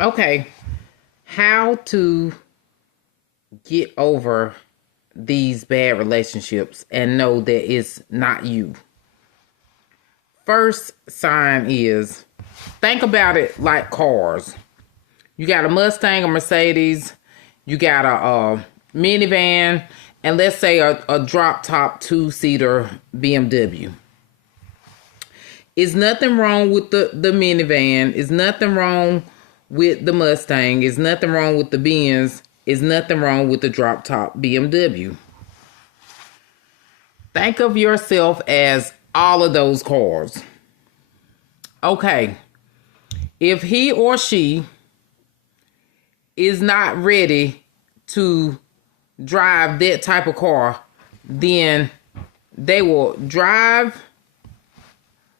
Okay, how to get over these bad relationships and know that it's not you. First sign is, think about it like cars. You got a Mustang, a Mercedes, you got a minivan, and let's say a drop top two-seater BMW. Is nothing wrong with the minivan. Is nothing wrong with the Mustang. Is nothing wrong with the Benz. Is nothing wrong with the drop top BMW. Think of yourself as all of those cars. Okay, if he or she is not ready to drive that type of car, then they will drive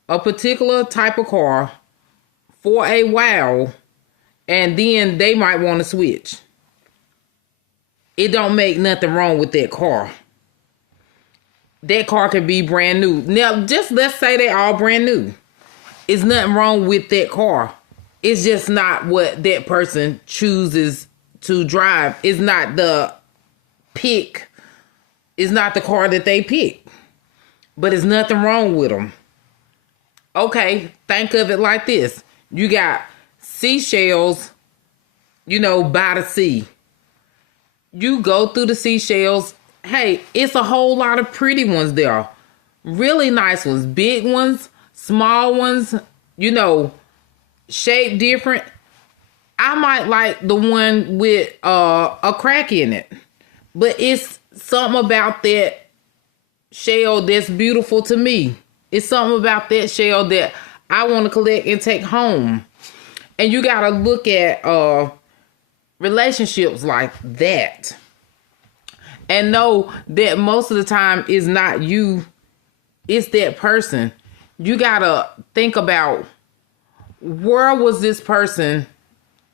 a particular type of car for a while, and then they might want to switch. It don't make nothing wrong with that car. That car could be brand new. Now, just let's say they all brand new. It's nothing wrong with that car. It's just not what that person chooses to drive. It's not the pick. It's not the car that they pick. But it's nothing wrong with them. Okay, think of it like this. You got seashells, by the sea. You go through the seashells. Hey, it's a whole lot of pretty ones there. Really nice ones. Big ones, small ones, shaped different. I might like the one with a crack in it. But it's something about that shell that's beautiful to me. It's something about that shell that I want to collect and take home. And you got to look at relationships like that. And know that most of the time it's not you, it's that person. You got to think about, where was this person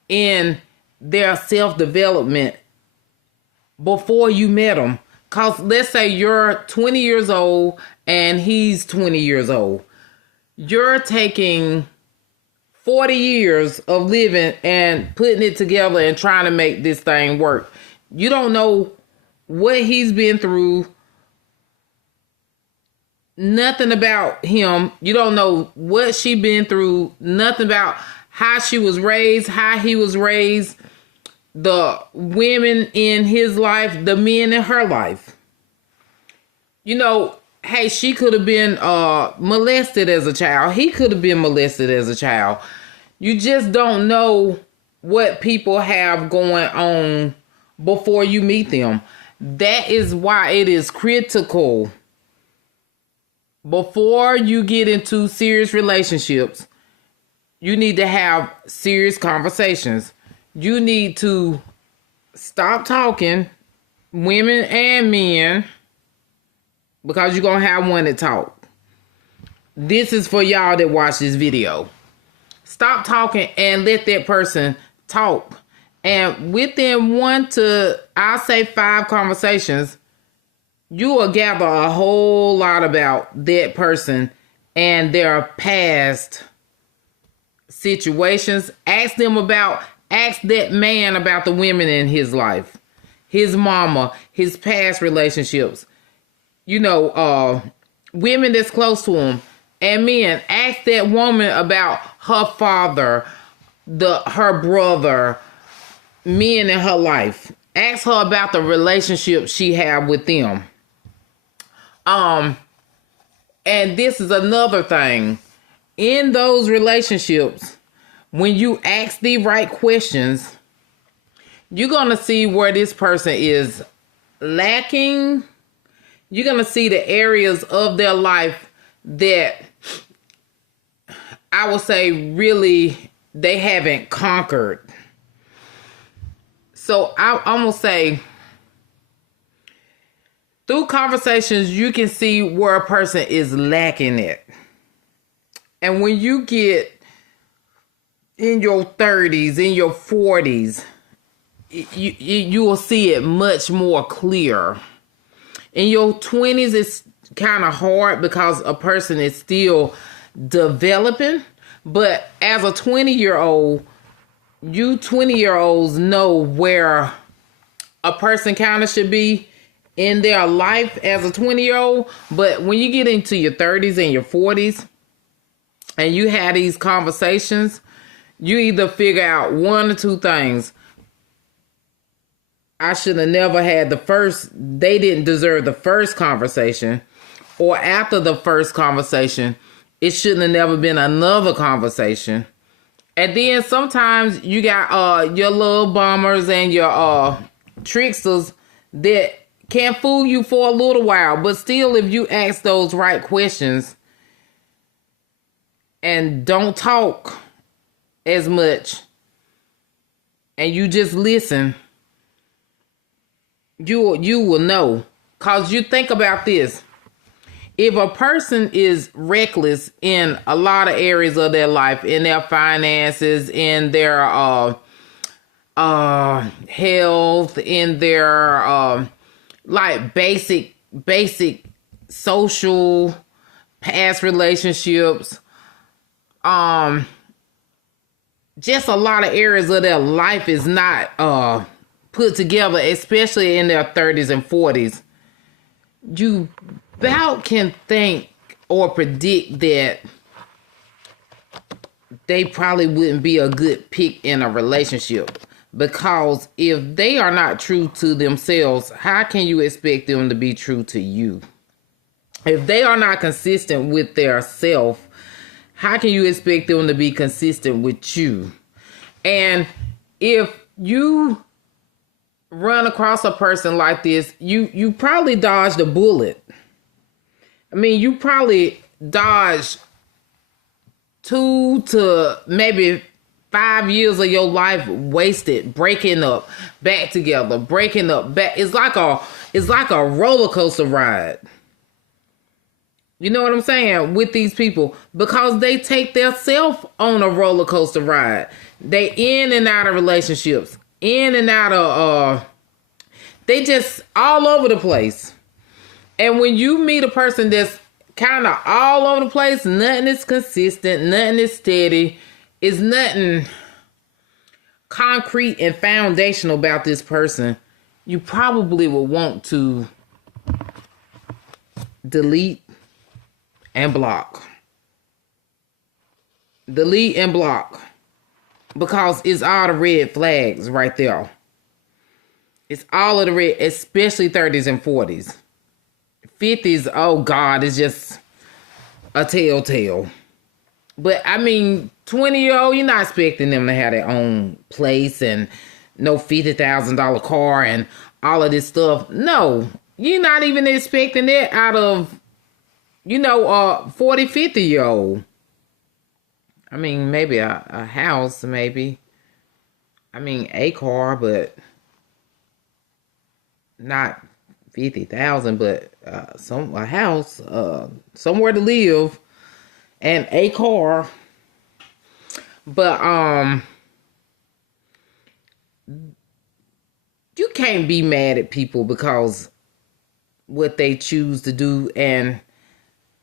in their self-development before you met them? Because let's say you're 20 years old and he's 20 years old. You're taking 40 years of living and putting it together and trying to make this thing work. You don't know what he's been through. Nothing about him. You don't know what she been through. Nothing about how she was raised, how he was raised, the women in his life, the men in her life. Hey, she could have been molested as a child. He could have been molested as a child. You just don't know what people have going on before you meet them. That is why it is critical, before you get into serious relationships, you need to have serious conversations. You need to stop talking, women and men, because you're going to have one that talk. This is for y'all that watch this video. Stop talking and let that person talk. And within 5 conversations, you will gather a whole lot about that person and their past situations. Ask that man about the women in his life, his mama, his past relationships, women that's close to him. And men, ask that woman about her father, her brother, men in her life. Ask her about the relationship she had with them. And this is another thing. In those relationships, when you ask the right questions, you're going to see where this person is lacking. You're going to see the areas of their life that I would say really they haven't conquered. So I'm going to say, through conversations, you can see where a person is lacking it. And when you get in your 30s, in your 40s, you will see it much more clear. In your 20s, it's kind of hard because a person is still developing. But as a 20-year-old, you 20-year-olds know where a person kind of should be in their life as a 20-year-old. But when you get into your 30s and your 40s and you have these conversations, you either figure out one or two things. I should have never had they didn't deserve the first conversation. Or after the first conversation, it shouldn't have never been another conversation. And then sometimes you got your little bombers and your tricksters that can fool you for a little while. But still, if you ask those right questions and don't talk as much and you just listen, you will know. Because you think about this. If a person is reckless in a lot of areas of their life, in their finances, in their health, in their like basic social past relationships, just a lot of areas of their life is not put together, especially in their 30s and 40s, you about can think or predict that they probably wouldn't be a good pick in a relationship. Because if they are not true to themselves, how can you expect them to be true to you? If they are not consistent with their self, how can you expect them to be consistent with you? And if you run across a person like this, you probably dodged a bullet. I mean, you probably dodged 2 to maybe 5 years of your life wasted breaking up, back together, breaking up, back. It's like a roller coaster ride. You know what I'm saying? With these people, because they take their self on a roller coaster ride. They in and out of relationships, in and out of they just all over the place. And when you meet a person that's kind of all over the place, nothing is consistent, nothing is steady, is nothing concrete and foundational about this person, you probably will want to delete and block. Delete and block. Because it's all the red flags right there. It's all of the red, especially 30s and 40s. 50s, oh God, it's just a telltale. But I mean, 20-year-old, you're not expecting them to have their own place and no $50,000 car and all of this stuff. No, you're not even expecting that out of, 40, 50-year-old. I mean, maybe a house, maybe. I mean, a car, but not 50,000, but a house, somewhere to live, and a car. But you can't be mad at people because what they choose to do, and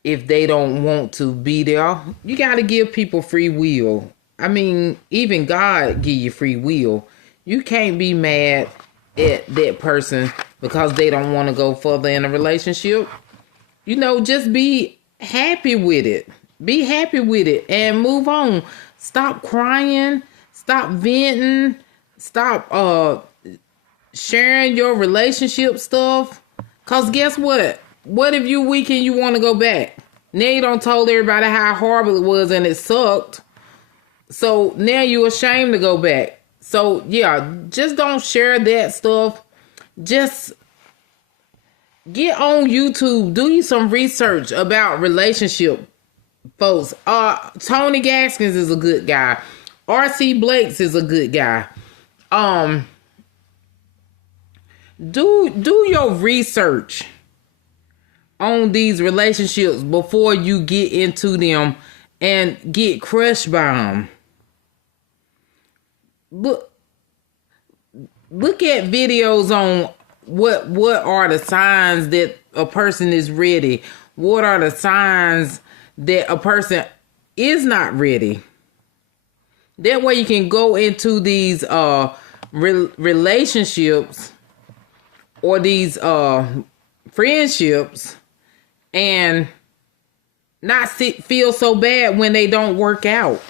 if they don't want to be there, you got to give people free will. I mean, even God give you free will. You can't be mad at that person because they don't want to go further in a relationship. Just be happy with it. Be happy with it and move on. Stop crying. Stop venting. Stop sharing your relationship stuff. Because guess what? What if you weak and you want to go back? Now you don't told everybody how horrible it was and it sucked. So now you're ashamed to go back. So yeah, just don't share that stuff. Just get on YouTube. Do you some research about relationship folks. Tony Gaskins is a good guy. R.C. Blakes is a good guy. Do your research on these relationships before you get into them and get crushed by them. Look at videos on what are the signs that a person is ready. What are the signs that a person is not ready? That way you can go into these relationships or these friendships and not feel so bad when they don't work out.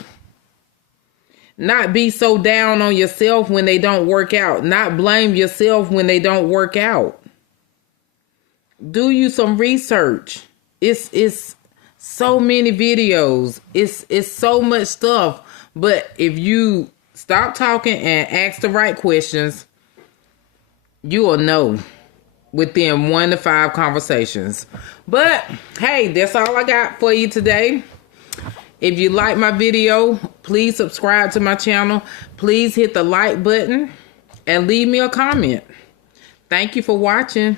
Not be so down on yourself when they don't work out. Not blame yourself when they don't work out. Do you some research. It's so many videos. It's so much stuff. But if you stop talking and ask the right questions, you will know within 1 to 5 conversations. But hey, that's all I got for you today. If you like my video, please subscribe to my channel. Please hit the like button and leave me a comment. Thank you for watching.